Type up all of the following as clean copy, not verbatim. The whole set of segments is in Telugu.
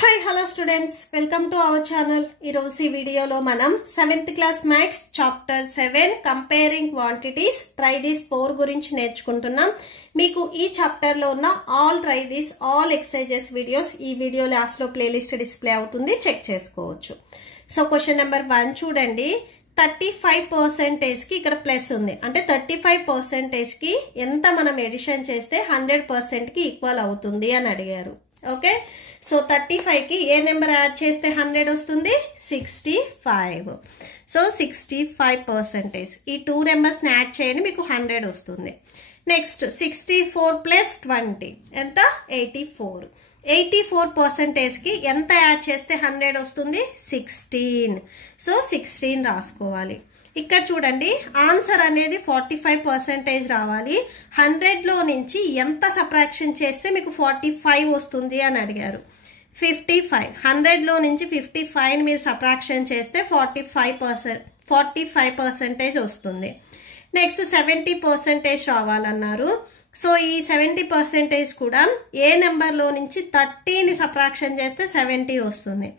Hi, hello students. Welcome to our channel. ఈ రోజు ఈ వీడియోలో మనం 7th class maths chapter 7 comparing quantities try this 4 గురించి నేర్చుకుంటున్నాం. మీకు ఈ చాప్టర్ లో ఉన్న try this all exercises videos ఈ వీడియో లాస్ట్ లో ప్లేలిస్ట్ డిస్ప్లే అవుతుంది, చెక్ చేసుకోవచ్చు. సో క్వశ్చన్ నెంబర్ 1 చూడండి. 35% కి ఇక్కడ ప్లస్ ఉంది, అంటే 35% కి ఎంత మనం ఎడిషన్ చేస్తే 100% కి ఈక్వల్ అవుతుంది అని అడిగారు. ఓకే, సో 35 కి ఏ నెంబర్ యాడ్ చేస్తే 100 వస్తుంది? 65. సో 65%. ఈ 2 నెంబర్స్ ని యాడ్ చేయండి, మీకు 100 వస్తుంది. నెక్స్ట్ 64 ప్లస్ 20 ఎంత? 84. 84% కి ఎంత యాడ్ చేస్తే 100 వస్తుంది? 16. సో 16 రాసుకోవాలి. ఇక్కడ చూడండి, ఆన్సర్ అనేది 45% రావాలి. 100 లో నుంచి ఎంత సబ్ట్రాక్షన్ చేస్తే మీకు 45 వస్తుంది అని అడిగారు. 55. 100 లో నుంచి 55 మీరు సబ్ట్రాక్షన్ చేస్తే 45% వస్తుంది. నెక్స్ట్ 70% రావాలన్నారు. సో ఈ 70% కూడా ఏ నెంబర్లో నుంచి 30ని సబ్ట్రాక్షన్ చేస్తే 70 వస్తుంది.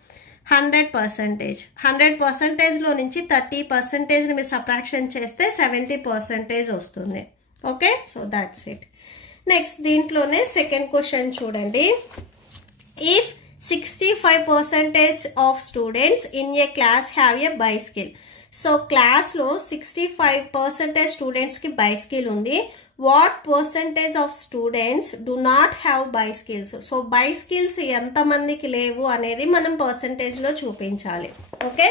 100% లో నుంచి 30% మీరు సబ్ట్రాక్షన్ చేస్తే 70% వస్తుంది. Okay, so that's it. Next దీంట్లోనే సెకండ్ క్వశ్చన్ చూడండి. If 65% of students in a class have a bicycle. So క్లాస్లో 65% స్టూడెంట్స్కి బైస్కిల్ ఉంది. What percentage of students do not have bicycles. So bicycles ఎంతమందికి లేవు అనేది మనం పర్సంటేజ్లో చూపించాలి. ఓకే,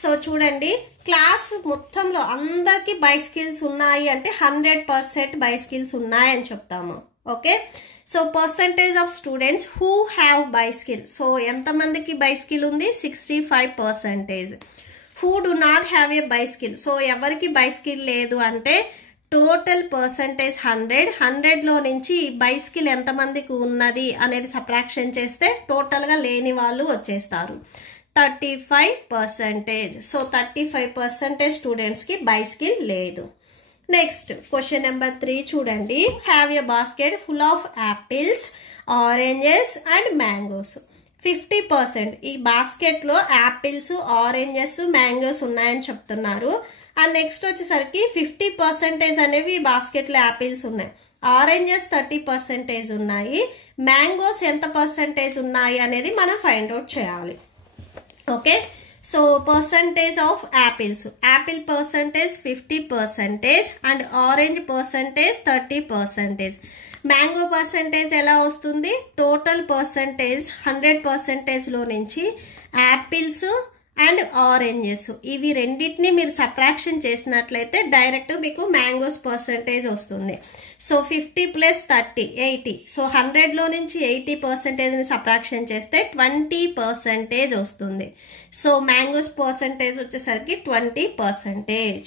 సో చూడండి, క్లాస్ మొత్తంలో అందరికి బైస్కిల్స్ ఉన్నాయి అంటే 100% బైస్కిల్స్ ఉన్నాయని చెప్తాము. Okay, so percentage of students who have bicycle. So ఎంతమందికి బైస్కిల్ ఉంది? 65%. Who do not have a bicycle. So ఎవరికి బైస్కిల్ లేదు అంటే టోటల్ పర్సంటేజ్ 100 లో నుంచి బైస్కిల్ ఎంతమందికి ఉన్నది అనేది సబ్ట్రాక్షన్ చేస్తే టోటల్గా లేని వాళ్ళు వచ్చేస్తారు. 35%. సో 35% స్టూడెంట్స్కి బైస్కిల్ లేదు. నెక్స్ట్ క్వశ్చన్ నెంబర్ 3 చూడండి. Have a basket full of apples, oranges and mangoes. 50%. ఈ బాస్కెట్లో యాపిల్స్, ఆరెంజెస్, మ్యాంగోస్ ఉన్నాయని చెప్తున్నారు. అండ్ నెక్స్ట్ వచ్చేసరికి 50% అనేవి ఈ బాస్కెట్లో యాపిల్స్ ఉన్నాయి. ఆరెంజెస్ 30% ఉన్నాయి. మ్యాంగోస్ ఎంత పర్సంటేజ్ ఉన్నాయి అనేది మనం ఫైండ్ అవుట్ చేయాలి. Okay, so percentage of apples, Apple percentage 50% and orange percentage 30%. Mango percentage ఎలా వస్తుంది? టోటల్ పర్సంటేజ్ 100% లో నుంచి యాపిల్స్ అండ్ ఆరెంజెస్ ఇవి రెండింటిని మీరు సబ్ట్రాక్షన్ చేసినట్లయితే డైరెక్ట్ మీకు మ్యాంగోస్ పర్సంటేజ్ వస్తుంది. So 50 plus 30 80. సో 100 లో నుంచి 80%ని సబ్ట్రాక్షన్ చేస్తే 20% వస్తుంది. సో మ్యాంగోస్ పర్సంటేజ్ వచ్చేసరికి 20%.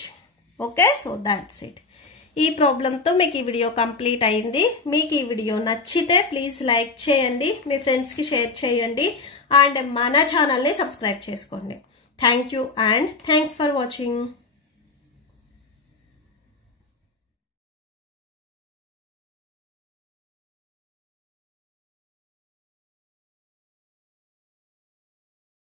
Okay, so that's it. ఈ ప్రాబ్లంతో మీకు ఈ వీడియో కంప్లీట్ అయింది. మీకు ఈ వీడియో నచ్చితే ప్లీజ్ లైక్ చేయండి, మీ ఫ్రెండ్స్కి షేర్ చేయండి అండ్ మన ఛానల్ని సబ్స్క్రైబ్ చేసుకోండి. Thank you and thanks for watching.